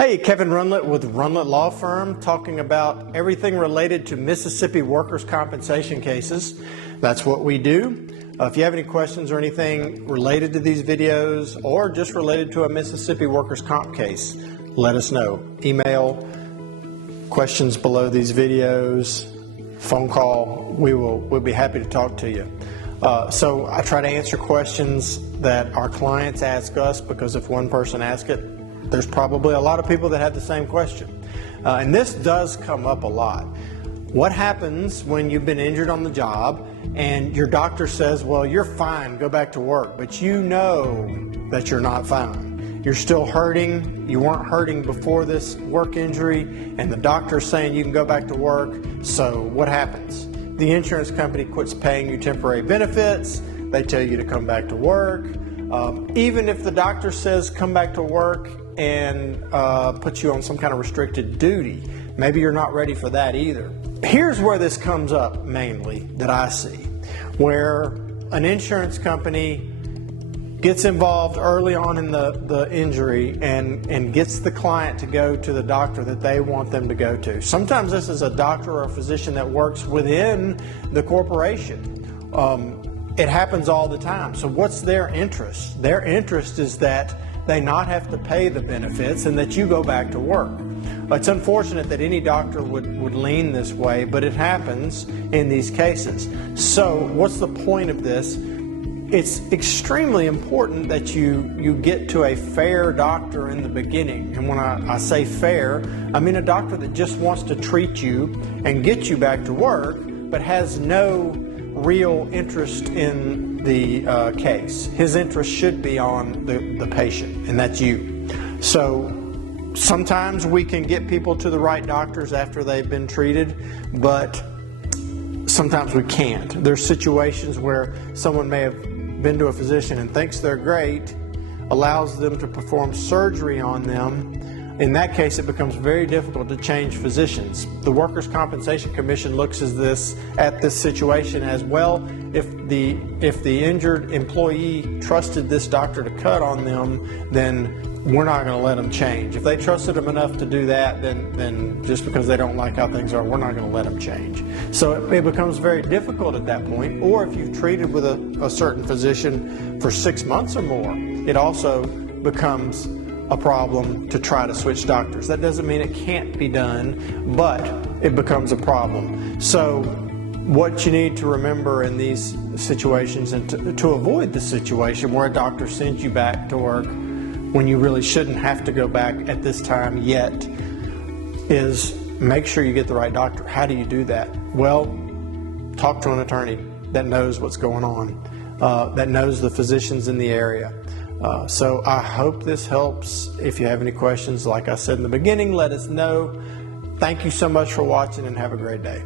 Hey, Kevin Rundlett with Rundlett Law Firm, talking about everything related to Mississippi workers' compensation cases. That's what we do. If you have any questions or anything related to these videos or just related to a Mississippi workers' comp case, let us know. Email, questions below these videos, phone call. We'll be happy to talk to you. So I try to answer questions that our clients ask us, because if one person asks it, there's probably a lot of people that have the same question. And this does come up a lot. What happens when you've been injured on the job and your doctor says, well, you're fine, go back to work, but you know that you're not fine. You're still hurting. You weren't hurting before this work injury, and the doctor's saying you can go back to work. So what happens? The insurance company quits paying you temporary benefits. They tell you to come back to work. Even if the doctor says come back to work and puts you on some kind of restricted duty, maybe you're not ready for that either. Here's where this comes up mainly that I see, where an insurance company gets involved early on in the injury and gets the client to go to the doctor that they want them to go to. Sometimes this is a doctor or a physician that works within the corporation. It happens all the time. So what's their interest? Their interest is that they not have to pay the benefits and that you go back to work. It's unfortunate that any doctor would lean this way, but it happens in these cases. So what's the point of this? It's extremely important that you get to a fair doctor in the beginning. And when I say fair, I mean a doctor that just wants to treat you and get you back to work, but has no real interest in the case. His interest should be on the patient, and that's you. So sometimes we can get people to the right doctors after they've been treated, but sometimes we can't. There's situations where someone may have been to a physician and thinks they're great, allows them to perform surgery on them. In that case, it becomes very difficult to change physicians. The Workers' Compensation Commission looks at this situation as, well, if the injured employee trusted this doctor to cut on them, then we're not going to let them change. If they trusted them enough to do that, then just because they don't like how things are, we're not going to let them change. So it becomes very difficult at that point. Or if you've treated with a certain physician for 6 months or more, it also becomes a problem to try to switch doctors. That doesn't mean it can't be done, but it becomes a problem. So what you need to remember in these situations, and to avoid the situation where a doctor sends you back to work when you really shouldn't have to go back at this time yet, is make sure you get the right doctor. How do you do that? Well, talk to an attorney that knows what's going on, that knows the physicians in the area. So I hope this helps. If you have any questions, like I said in the beginning, let us know. Thank you so much for watching, and have a great day.